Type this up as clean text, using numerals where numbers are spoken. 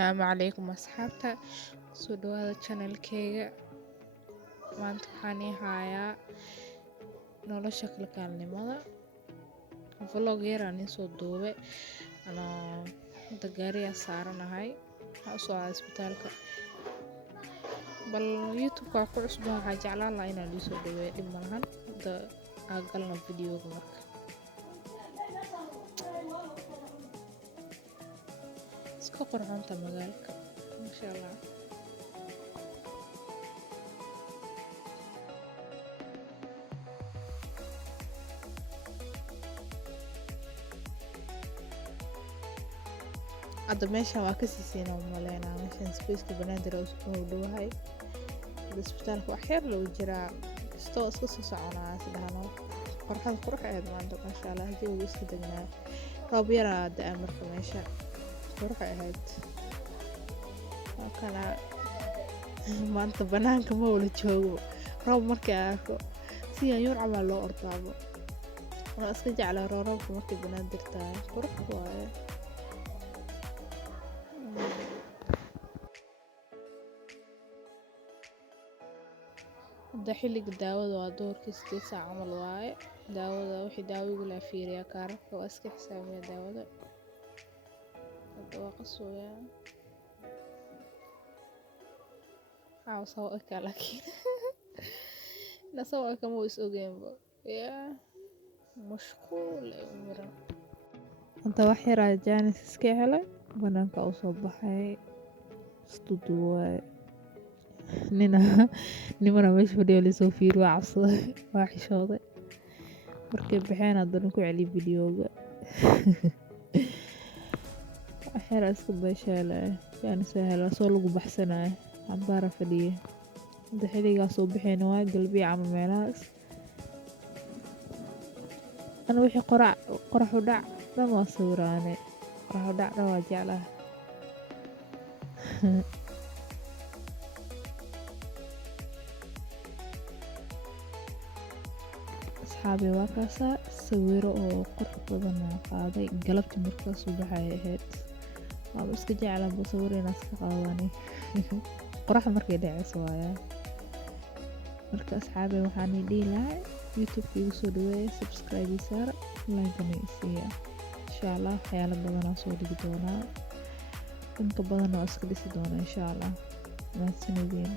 Asalaamu calaykum asxaabta soo dhawaada channelkeyga. Maanta waxaan hayaa nolosha kalkaalnimada vlog yar aan soo duubay. Hadda gaariga saaranahay waxaan u socdaa isbitaalka, bal youtube-ka ku cusub waxaan jeclaan lahaa inaan soo dhaweeyo, dhib malahan. Hadda aan galno videoga marka. iska qurxoonta magaalka masha Allah. hadda meeshan waa ka siisayna u maleynaa meeshan spaceka banaadir oo dhawahay isbitaalka wax yar loo jiraa kastoo iska soo soconaa sidahano qorxad qurux aad maanta masha Allah. Jawiga iska degnaa roob yar daa marka meesha qurux ahayd kana maanta banaanka ma wala joogo roob markay arko si yar camal loo ordaabo waa iska jeclaa roobka markay banaadir tahay qurux waaye. hadda xilliga daawada waa doorkii 8 saac camal waaye. daawada wixii daawigu la fiiriyaa kaararka waa iska xisaabiya daawada. hadda waa qasooya soo eka laakiin nasoo eka ma is ogeynba ya mashquul umran. hadda wax yar jaanis iska helay banaanka u soo baxay studio nimana meesha fadhiyo la soo fiir waa cabsaday waa xishooday markay baxeen haddana ku celi videoga. waxyar iska beeshalay jaanis hela soo lagu baxsanaay ambaara fadhiye. hadda xiligaas soo bixeen waa galbiya ama meelahaas ana wixii qorax u dhac dhan waa sawiraane qorax u dhac waa jeclaa. asxaabi waa kaasa sawiro oo qurux badan qaaday galabtii markaas u baxay ahayd waa iska jeclaa buu sawir inaad ka qaadani qorax markay dhacayso waayaa. marka asxaabi waxaan dhihi lahaa youtube-ka igu soo dhaweeya subscribe saar like-na isiiya insha Allah. waxyaalo badan aan soo dhigi doonaa inka badan oo iska dhisi doonaa insha Allah. mahadsanidin.